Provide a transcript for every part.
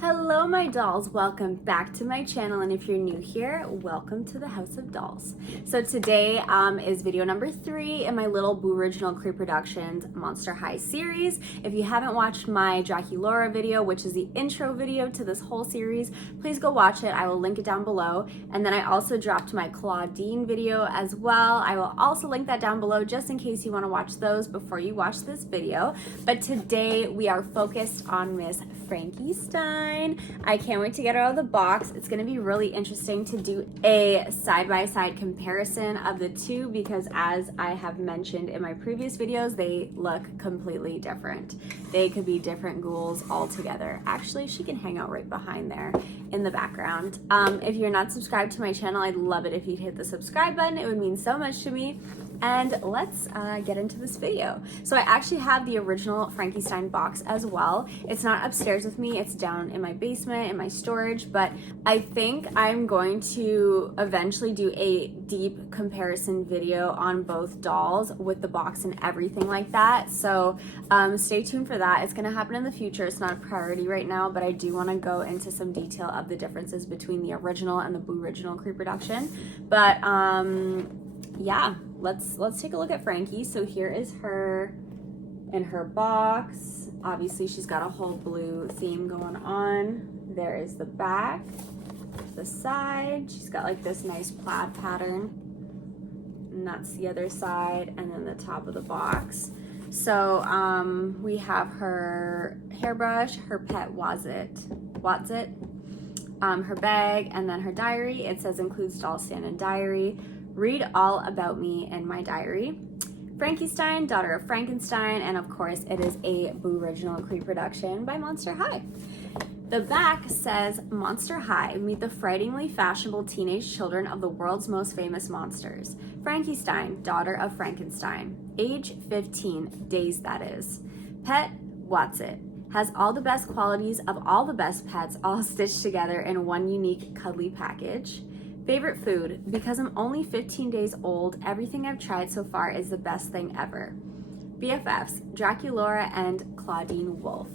Hello my dolls, welcome back to my channel, and if you're new here, welcome to the House of Dolls. So today is video number 3 in my little Booriginal Creeproductions Monster High series. If you haven't watched my Draculaura video, which is the intro video to this whole series, please go watch it. I will link it down below. And then I also dropped my Clawdeen video as well. I will also link that down below just in case you want to watch those before you watch this video. But today we are focused on Miss Frankie Stein. I can't wait to get her out of the box. It's going to be really interesting to do a side-by-side comparison of the two because, as I have mentioned in my previous videos, they look completely different. They could be different ghouls altogether. Actually, she can hang out right behind there in the background. If you're not subscribed to my channel, I'd love it if you'd hit the subscribe button. It would mean so much to me. And let's get into this video. So I actually have the original Frankie Stein box as well. It's not upstairs with me, it's down in my basement, in my storage, but I think I'm going to eventually do a deep comparison video on both dolls with the box and everything like that. So stay tuned for that. It's gonna happen in the future. It's not a priority right now, but I do wanna go into some detail of the differences between the original and the Booriginal Creeproduction. But yeah, let's take a look at Frankie. So here is her in her box. Obviously she's got a whole blue theme going on. There is the back, the side. She's got like this nice plaid pattern, and that's the other side, and then the top of the box. So we have her hairbrush, her pet Watzit, her bag, and then her diary. It says includes doll stand and diary. Read all about me in my diary. Frankie Stein, daughter of Frankenstein, and of course it is a Booriginal Creeproduction by Monster High. The back says, Monster High, meet the frighteningly fashionable teenage children of the world's most famous monsters. Frankie Stein, daughter of Frankenstein. Age 15, days that is. Pet, Watzit. Has all the best qualities of all the best pets all stitched together in one unique cuddly package. Favorite food, because I'm only 15 days old, everything I've tried so far is the best thing ever. BFFs, Draculaura and Clawdeen Wolf.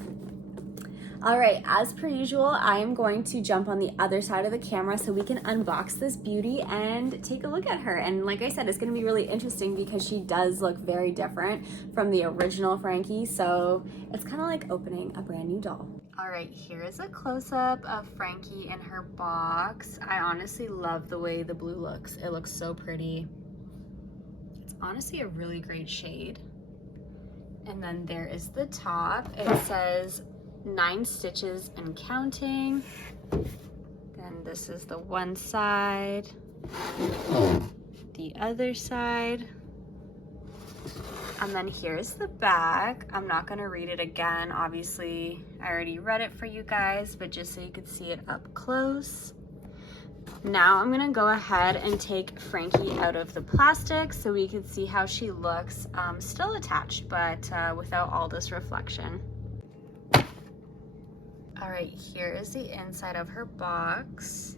All right, as per usual, I am going to jump on the other side of the camera so we can unbox this beauty and take a look at her. And like I said, it's gonna be really interesting because she does look very different from the original Frankie. So it's kind of like opening a brand new doll. All right, here is a close-up of Frankie in her box. I honestly love the way the blue looks. It looks so pretty. It's honestly a really great shade. And then there is the top. It says 9 stitches and counting. Then this is the one side, the other side. And then here's the back. I'm not gonna read it again. Obviously, I already read it for you guys, but just so you could see it up close. Now I'm gonna go ahead and take Frankie out of the plastic so we can see how she looks, still attached, but without all this reflection. All right, here is the inside of her box.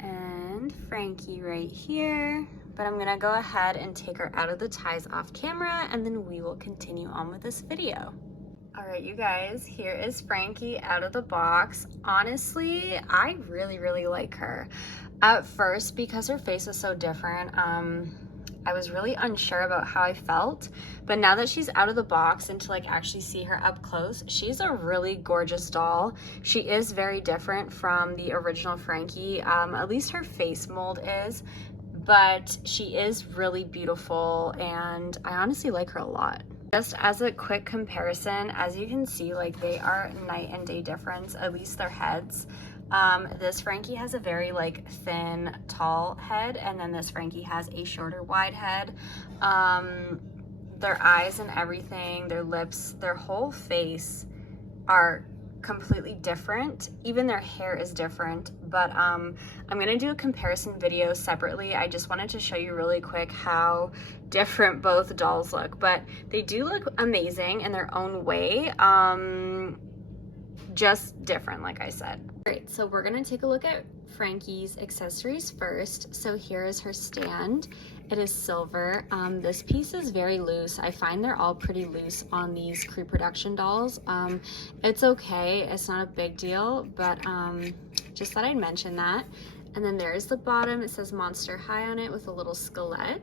And Frankie right here. But I'm gonna go ahead and take her out of the ties off camera, and then we will continue on with this video. All right, you guys, here is Frankie out of the box. Honestly, I really like her. At first, because her face is so different, I was really unsure about how I felt, but now that she's out of the box and to like actually see her up close, she's a really gorgeous doll. She is very different from the original Frankie, at least her face mold is. But she is really beautiful and I honestly like her a lot. Just as a quick comparison, as you can see, like they are night and day difference, at least their heads. This Frankie has a very like thin, tall head, and then this Frankie has a shorter, wide head. Their eyes and everything, their lips, their whole face are completely different. Even their hair is different, but I'm gonna do a comparison video separately. I just wanted to show you really quick how different both dolls look, but they do look amazing in their own way, just different, like I said. Great, so we're gonna take a look at Frankie's accessories first. So here is her stand, It is silver. This piece is very loose. I find they're all pretty loose on these Creeproduction dolls. It's okay, it's not a big deal, but just thought I'd mention that. And then there's the bottom. It says Monster High on it with a little skeleton.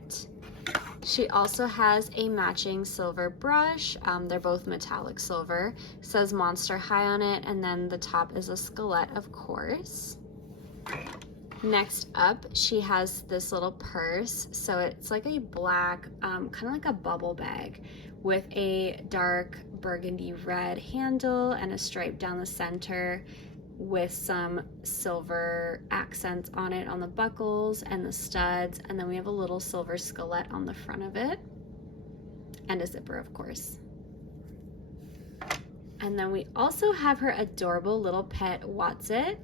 She also has a matching silver brush. They're both metallic silver. It says Monster High on it, and then the top is a skeleton, of course. Next up, she has this little purse. So it's like a black, kind of like a bubble bag with a dark burgundy red handle and a stripe down the center with some silver accents on it on the buckles and the studs. And then we have a little silver skeleton on the front of it and a zipper, of course. And then we also have her adorable little pet, Watsit.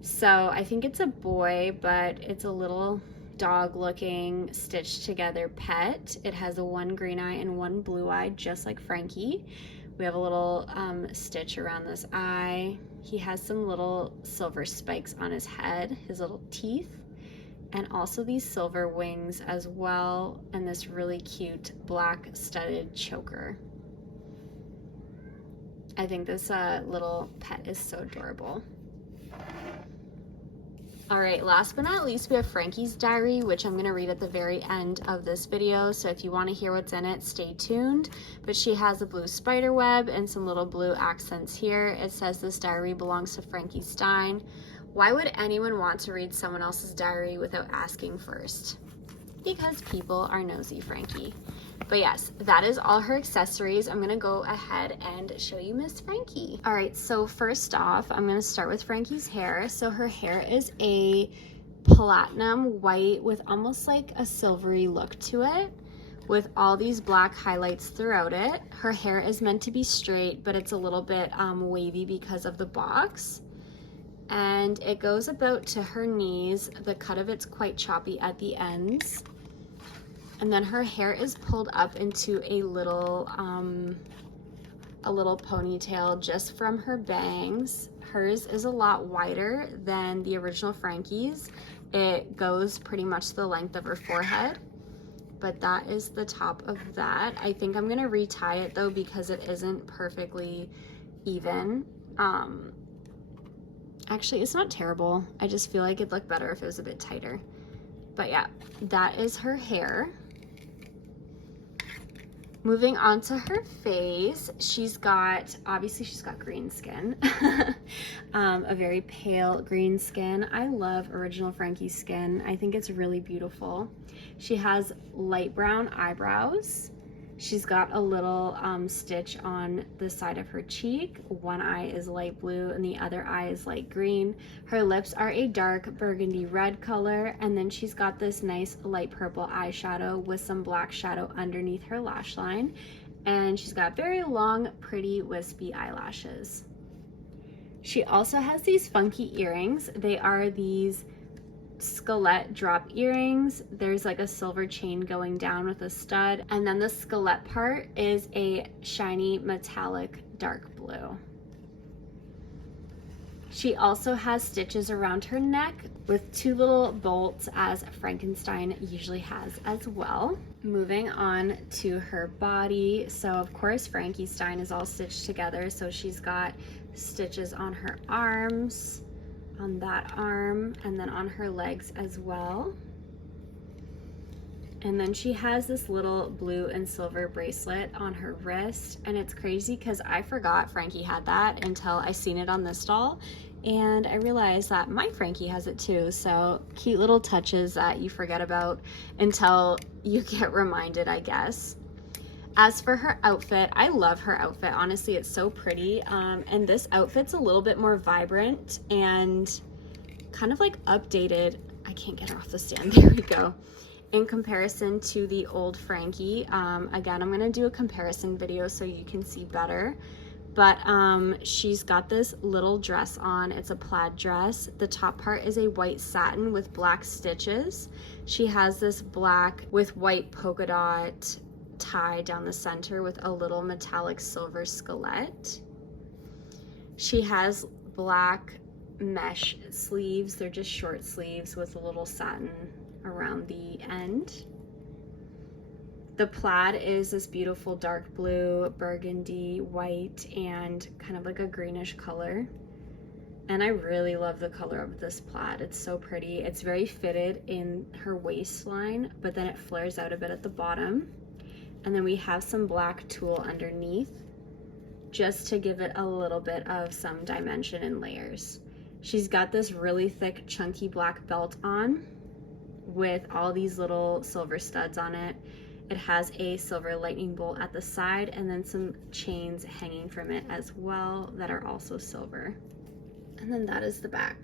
So I think it's a boy, but it's a little dog looking stitched together pet. It has a one green eye and one blue eye, just like Frankie. We have a little stitch around this eye. He has some little silver spikes on his head, his little teeth, and also these silver wings as well, and this really cute black studded choker. I think this little pet is so adorable. All right, last but not least, we have Frankie's diary, which I'm gonna read at the very end of this video. So if you wanna hear what's in it, stay tuned. But she has a blue spider web and some little blue accents here. It says this diary belongs to Frankie Stein. Why would anyone want to read someone else's diary without asking first? Because people are nosy, Frankie. But yes, that is all her accessories. I'm gonna go ahead and show you Miss Frankie. All right, so first off, I'm gonna start with Frankie's hair. So her hair is a platinum white with almost like a silvery look to it, with all these black highlights throughout it. Her hair is meant to be straight, but it's a little bit wavy because of the box. And it goes about to her knees. The cut of it's quite choppy at the ends. And then her hair is pulled up into a little ponytail just from her bangs. Hers is a lot wider than the original Frankie's. It goes pretty much the length of her forehead, but that is the top of that. I think I'm gonna retie it though because it isn't perfectly even. Actually, it's not terrible. I just feel like it'd look better if it was a bit tighter. But yeah, that is her hair. Moving on to her face, obviously she's got green skin, a very pale green skin. I love original Frankie's skin. I think it's really beautiful. She has light brown eyebrows. She's got a little stitch on the side of her cheek. One eye is light blue and the other eye is light green. Her lips are a dark burgundy red color, and then she's got this nice light purple eyeshadow with some black shadow underneath her lash line. And she's got very long, pretty, wispy eyelashes. She also has these funky earrings. They are these skeleton drop earrings. There's like a silver chain going down with a stud, and then the skeleton part is a shiny metallic dark blue. She also has stitches around her neck with two little bolts, as Frankenstein usually has as well. Moving on to her body, so of course Frankie Stein is all stitched together. So she's got stitches on her arms, on that arm, and then on her legs as well. And then she has this little blue and silver bracelet on her wrist, and it's crazy because I forgot Frankie had that until I seen it on this doll, and I realized that my Frankie has it too. So cute little touches that you forget about until you get reminded, I guess. As for her outfit, I love her outfit. Honestly, it's so pretty. And this outfit's a little bit more vibrant and kind of like updated. I can't get her off the stand. There we go. In comparison to the old Frankie. Again, I'm gonna do a comparison video so you can see better. But she's got this little dress on. It's a plaid dress. The top part is a white satin with black stitches. She has this black with white polka dot tie down the center with a little metallic silver skeleton. She has black mesh sleeves. They're just short sleeves with a little satin around the end. The plaid is this beautiful dark blue, burgundy, white, and kind of like a greenish color. And I really love the color of this plaid. It's so pretty. It's very fitted in her waistline, but then it flares out a bit at the bottom. And then we have some black tulle underneath, just to give it a little bit of some dimension and layers. She's got this really thick, chunky black belt on with all these little silver studs on it. It has a silver lightning bolt at the side and then some chains hanging from it as well that are also silver. And then that is the back.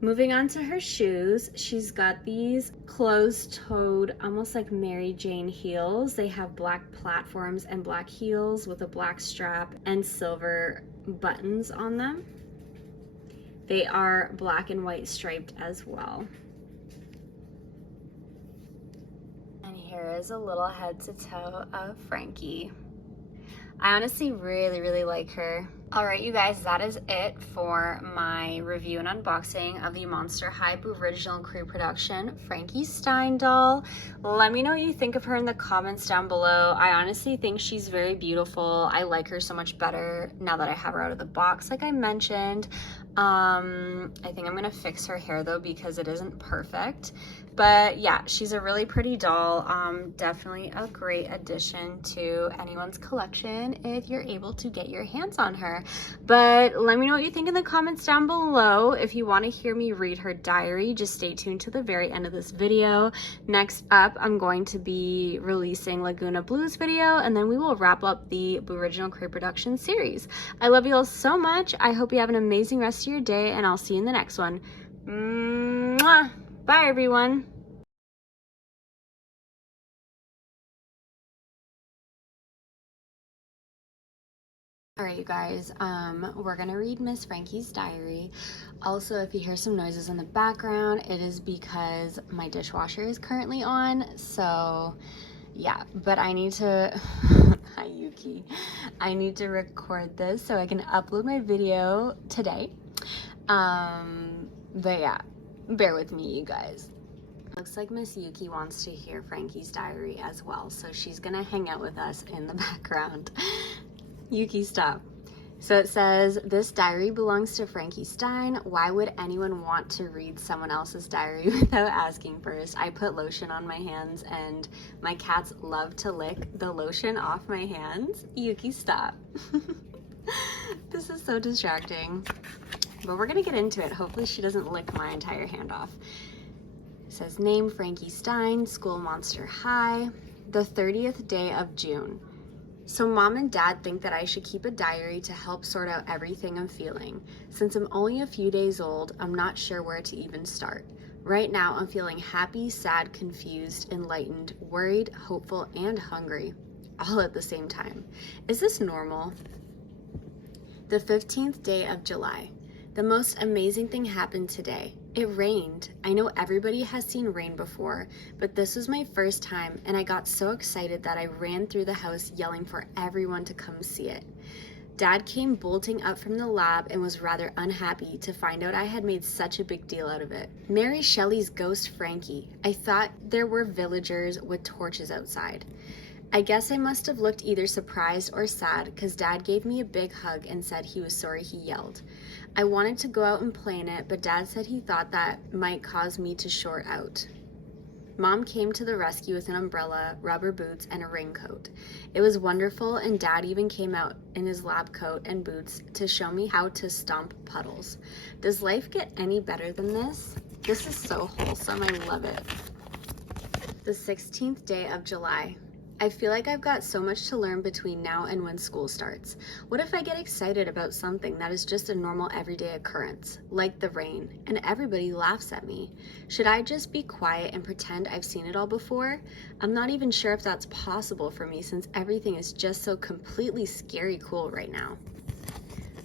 Moving on to her shoes, she's got these closed-toed, almost like Mary Jane heels. They have black platforms and black heels with a black strap and silver buttons on them. They are black and white striped as well. And here is a little head to toe of Frankie. I honestly really like her. All right, you guys, that is it for my review and unboxing of the Monster High Booriginal Creeproduction Frankie Stein doll. Let me know what you think of her in the comments down below. I honestly think she's very beautiful. I like her so much better now that I have her out of the box, like I mentioned. I think I'm gonna fix her hair though because it isn't perfect. But yeah, she's a really pretty doll. Definitely a great addition to anyone's collection if you're able to get your hands on her. But let me know what you think in the comments down below. If you want to hear me read her diary, just stay tuned to the very end of this video. Next up, I'm going to be releasing Laguna Blues video, and then we will wrap up the Booriginal Creeproduction series. I love you all so much. I hope you have an amazing rest of your day, and I'll see you in the next one. Mwah! Bye, everyone. All right, you guys, we're gonna read Miss Frankie's diary. Also, if you hear some noises in the background, it is because my dishwasher is currently on, so yeah, but I need to, hi Yuki, I need to record this so I can upload my video today. But yeah, bear with me, you guys. Looks like Miss Yuki wants to hear Frankie's diary as well, so she's gonna hang out with us in the background. Yuki, stop. So it says, this diary belongs to Frankie Stein. Why would anyone want to read someone else's diary without asking first? I put lotion on my hands and my cats love to lick the lotion off my hands. Yuki, stop. This is so distracting. But we're gonna get into it. Hopefully she doesn't lick my entire hand off. It says, name Frankie Stein, school Monster High, the 30th day of June. So mom and dad think that I should keep a diary to help sort out everything I'm feeling. Since I'm only a few days old, I'm not sure where to even start. Right now, I'm feeling happy, sad, confused, enlightened, worried, hopeful, and hungry, all at the same time. Is this normal? The 15th day of July. The most amazing thing happened today. It rained. I know everybody has seen rain before, but this was my first time, and I got so excited that I ran through the house yelling for everyone to come see it. Dad came bolting up from the lab and was rather unhappy to find out I had made such a big deal out of it. Mary Shelley's ghost Frankie. I thought there were villagers with torches outside. I guess I must have looked either surprised or sad because Dad gave me a big hug and said he was sorry he yelled. I wanted to go out and play in it, but Dad said he thought that might cause me to short out. Mom came to the rescue with an umbrella, rubber boots, and a raincoat. It was wonderful, and Dad even came out in his lab coat and boots to show me how to stomp puddles. Does life get any better than this? This is so wholesome. I love it. The 16th day of July. I feel like I've got so much to learn between now and when school starts. What if I get excited about something that is just a normal everyday occurrence, like the rain, and everybody laughs at me? Should I just be quiet and pretend I've seen it all before? I'm not even sure if that's possible for me since everything is just so completely scary cool right now.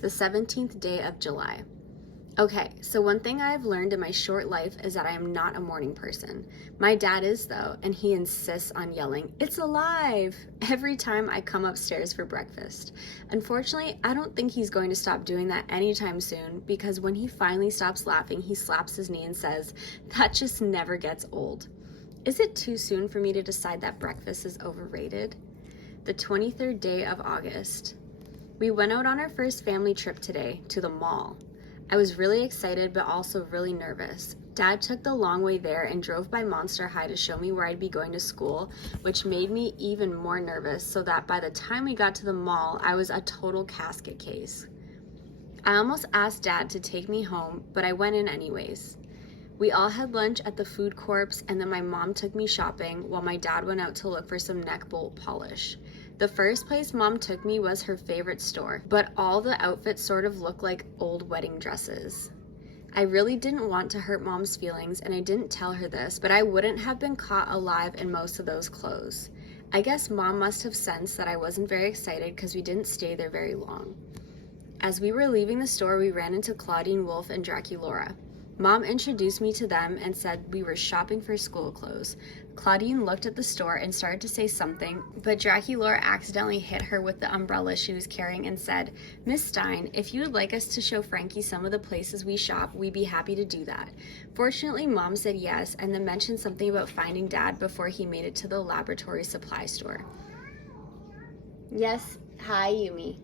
The 17th day of July. Okay, so one thing I've learned in my short life is that I am not a morning person. My dad is though, and he insists on yelling, "It's alive!" every time I come upstairs for breakfast. Unfortunately, I don't think he's going to stop doing that anytime soon because when he finally stops laughing, he slaps his knee and says, "That just never gets old." Is it too soon for me to decide that breakfast is overrated? The 23rd day of August. We went out on our first family trip today to the mall. I was really excited but also really nervous. Dad took the long way there and drove by Monster High to show me where I'd be going to school, which made me even more nervous, so that by the time we got to the mall, I was a total casket case. I almost asked Dad to take me home, but I went in anyways. We all had lunch at the food court, and then my mom took me shopping while my dad went out to look for some neck bolt polish. The first place Mom took me was her favorite store, but all the outfits sort of looked like old wedding dresses. I really didn't want to hurt Mom's feelings, and I didn't tell her this, but I wouldn't have been caught alive in most of those clothes. I guess Mom must have sensed that I wasn't very excited because we didn't stay there very long. As we were leaving the store, we ran into Clawdeen Wolf and Draculaura. Mom introduced me to them and said we were shopping for school clothes. Clawdeen looked at the store and started to say something, but Draculaura accidentally hit her with the umbrella she was carrying and said, "Miss Stein, if you would like us to show Frankie some of the places we shop, we'd be happy to do that." Fortunately, Mom said yes and then mentioned something about finding Dad before he made it to the laboratory supply store. Yes, hi Yumi.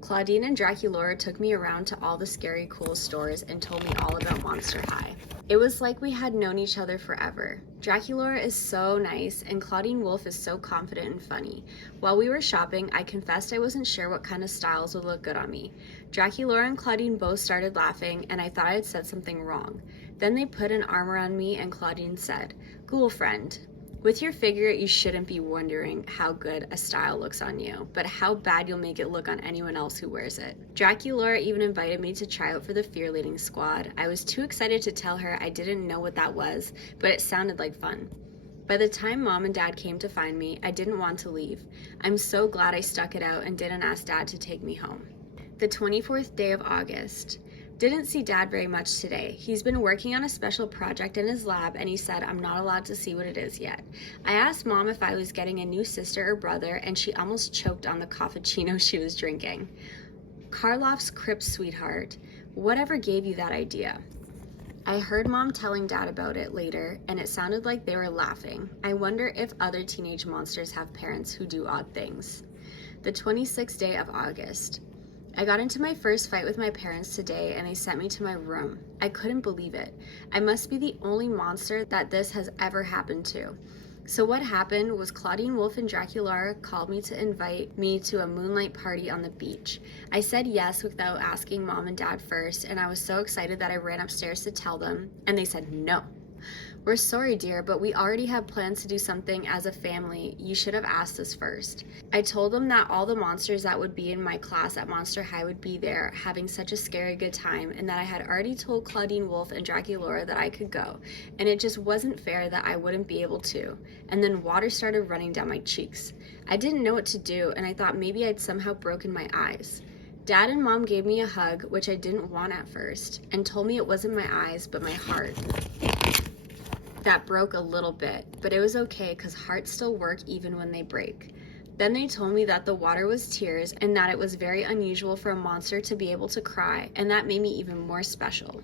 Clawdeen and Draculaura took me around to all the scary cool stores and told me all about Monster High. It was like we had known each other forever. Draculaura is so nice and Clawdeen Wolf is so confident and funny. While we were shopping, I confessed I wasn't sure what kind of styles would look good on me. Draculaura and Clawdeen both started laughing and I thought I had said something wrong. Then they put an arm around me and Clawdeen said, "Ghoul friend, with your figure, you shouldn't be wondering how good a style looks on you, but how bad you'll make it look on anyone else who wears it." Draculaura even invited me to try out for the Fear Leading Squad. I was too excited to tell her I didn't know what that was, but it sounded like fun. By the time Mom and Dad came to find me, I didn't want to leave. I'm so glad I stuck it out and didn't ask Dad to take me home. The 24th day of August. Didn't see Dad very much today. He's been working on a special project in his lab and he said I'm not allowed to see what it is yet. I asked Mom if I was getting a new sister or brother and she almost choked on the cappuccino she was drinking. Karloff's Crypt sweetheart, whatever gave you that idea? I heard Mom telling Dad about it later and it sounded like they were laughing. I wonder if other teenage monsters have parents who do odd things. The 26th day of August. I got into my first fight with my parents today and they sent me to my room. I couldn't believe it. I must be the only monster that this has ever happened to. So what happened was Clawdeen Wolf and Draculaura called me to invite me to a moonlight party on the beach. I said yes without asking Mom and Dad first, and I was so excited that I ran upstairs to tell them, and they said no. "We're sorry, dear, but we already have plans to do something as a family. You should have asked us first." I told them that all the monsters that would be in my class at Monster High would be there, having such a scary good time, and that I had already told Clawdeen Wolf and Draculaura that I could go, and it just wasn't fair that I wouldn't be able to. And then water started running down my cheeks. I didn't know what to do, and I thought maybe I'd somehow broken my eyes. Dad and Mom gave me a hug, which I didn't want at first, and told me it wasn't my eyes, but my heart. That broke a little bit, but it was okay because hearts still work even when they break. Then they told me that the water was tears and that it was very unusual for a monster to be able to cry, and that made me even more special.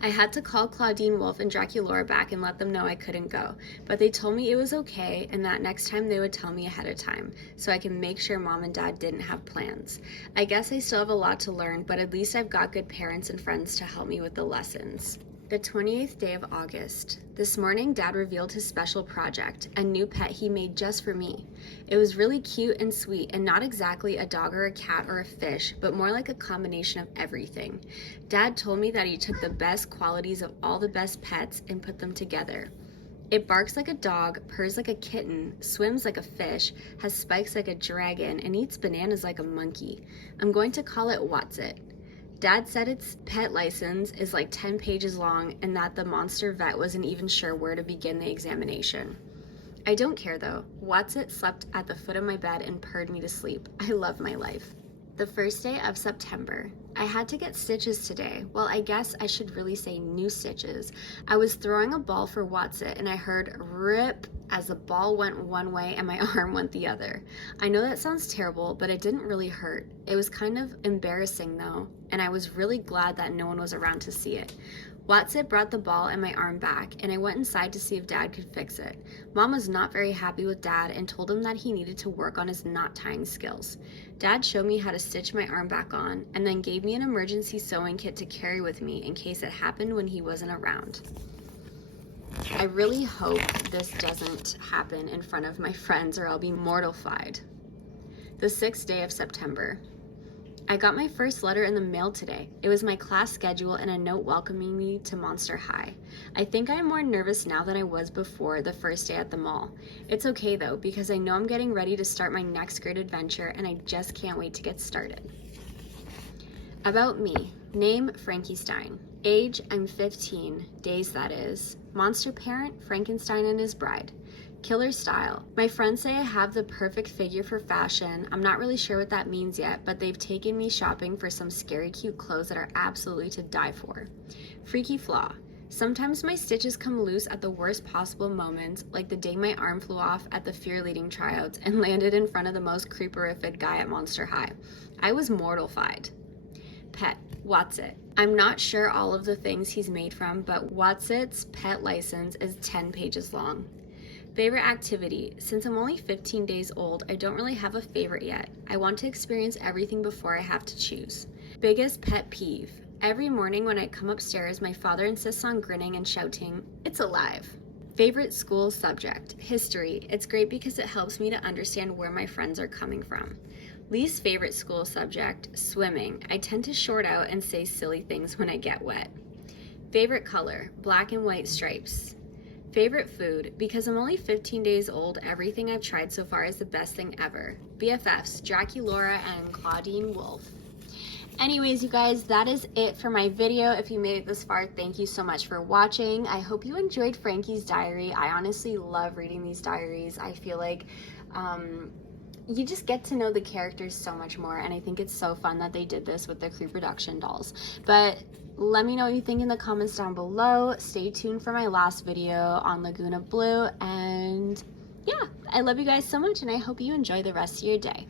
I had to call Clawdeen Wolf and Draculaura back and let them know I couldn't go, but they told me it was okay and that next time they would tell me ahead of time so I can make sure Mom and Dad didn't have plans. I guess I still have a lot to learn, but at least I've got good parents and friends to help me with the lessons. The 28th day of August. This morning, Dad revealed his special project, a new pet he made just for me. It was really cute and sweet and not exactly a dog or a cat or a fish, but more like a combination of everything. Dad told me that he took the best qualities of all the best pets and put them together. It barks like a dog, purrs like a kitten, swims like a fish, has spikes like a dragon, and eats bananas like a monkey. I'm going to call it What's-It. Dad said its pet license is like 10 pages long and that the monster vet wasn't even sure where to begin the examination. I don't care though. What's-It slept at the foot of my bed and purred me to sleep. I love my life. The first day of September. I had to get stitches today. Well, I guess I should really say new stitches. I was throwing a ball for What's-It and I heard rip as the ball went one way and my arm went the other. I know that sounds terrible, but it didn't really hurt. It was kind of embarrassing though, and I was really glad that no one was around to see it. Watson brought the ball and my arm back, and I went inside to see if Dad could fix it. Mom was not very happy with Dad and told him that he needed to work on his knot tying skills. Dad showed me how to stitch my arm back on, and then gave me an emergency sewing kit to carry with me in case it happened when he wasn't around. I really hope this doesn't happen in front of my friends or I'll be mortified. The 6th day of September. I got my first letter in the mail today. It was my class schedule and a note welcoming me to Monster High. I think I'm more nervous now than I was before the first day at the mall. It's okay though, because I know I'm getting ready to start my next great adventure and I just can't wait to get started. About me. Name, Frankie Stein. Age, I'm 15. Days, that is. Monster parent, Frankenstein and his bride. Killer style. My friends say I have the perfect figure for fashion. I'm not really sure what that means yet, but they've taken me shopping for some scary cute clothes that are absolutely to die for. Freaky flaw. Sometimes my stitches come loose at the worst possible moments, like the day my arm flew off at the fear leading tryouts and landed in front of the most creeperific guy at Monster High. I was mortified. Pet, Watsit. I'm not sure all of the things he's made from, but Watsit's pet license is 10 pages long. Favorite activity. Since I'm only 15 days old, I don't really have a favorite yet. I want to experience everything before I have to choose. Biggest pet peeve. Every morning when I come upstairs, my father insists on grinning and shouting, "It's alive." Favorite school subject. History. It's great because it helps me to understand where my friends are coming from. Least favorite school subject. Swimming. I tend to short out and say silly things when I get wet. Favorite color. Black and white stripes. Favorite food. Because I'm only 15 days old, everything I've tried so far is the best thing ever. BFFs, Draculaura and Clawdeen wolf. Anyways, you guys, that is it for my video. If you made it this far, thank you so much for watching. I hope you enjoyed Frankie's diary. I honestly love reading these diaries. I feel like you just get to know the characters so much more, and I think it's so fun that they did this with the Creeproduction dolls. But let me know what you think in the comments down below. Stay tuned for my last video on Laguna Blue, and yeah, I love you guys so much, and I hope you enjoy the rest of your day.